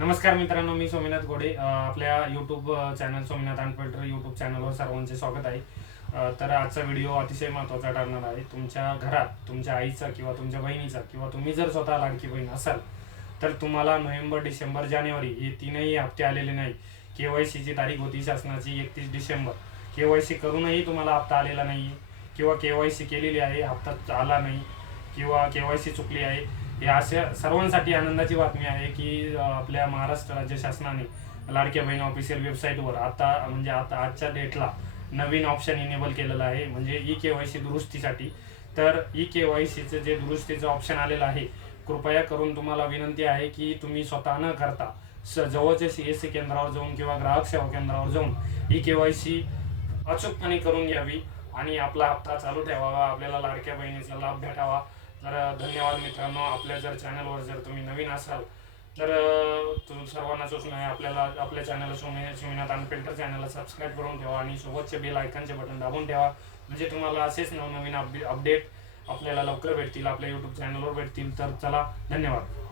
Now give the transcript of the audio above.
नमस्कार मित्रांनो, मी सोमनाथ गोडे. आपल्या YouTube channel Somnath unfilter YouTube चॅनलवर सर्वांचे स्वागत आहे. तर आजचा व्हिडिओ अतिशय महत्त्वाचा ठरणार आहे. तुमच्या घरात तुमच्या आईचा किंवा तुमच्या बहिणीचा किंवा तुम्ही जर स्वतः लाडकी बहीण असाल तर तुम्हाला नोव्हेंबर, डिसेंबर, जानेवारी हे तीनही हप्ते आलेले नाही. KYCची तारीख होती शासनाची 31 डिसेंबर. KYC करूनही तुम्हाला हप्ता आलेला नाही किंवा KYC केलेली आहे, हप्ता आला नाही किंवा KYC चुकली आहे. हे अशा सर्वांसाठी आनंदाची बातमी आहे की आपल्या महाराष्ट्र राज्य शासनाने लाडक्या बहीण ऑफिशियल वेबसाईटवर आता आजच्या डेटला नवीन ऑप्शन इनेबल केलेलं आहे, म्हणजे KYC दुरुस्तीसाठी. तर KYCचं जे दुरुस्तीचं ऑप्शन आलेलं आहे, कृपया करून तुम्हाला विनंती आहे की तुम्ही स्वतः न करता जवळच्या CSC केंद्रावर जाऊन किंवा ग्राहक सेवा केंद्रावर जाऊन KYC अचूकपणे करून घ्यावी आणि आपला हप्ता चालू ठेवावा, आपल्याला लाडक्या बहिणीचा लाभ भेटावा. तर धन्यवाद मित्रांनो. आपल्या जर चॅनलवर जर तुम्ही नवीन असाल तर सर्वांना सूचना आहे, आपल्या चॅनल सोमनाथ अनफिल्टर चॅनलला सबस्क्राईब करून ठेवा आणि सोबतचे बेल आयकॉनचे बटन दाबून ठेवा, म्हणजे तुम्हाला असेच नवनवीन अपडेट आपल्याला लवकर भेटतील, आपल्या यूट्यूब चॅनलवर भेटतील. तर चला, धन्यवाद.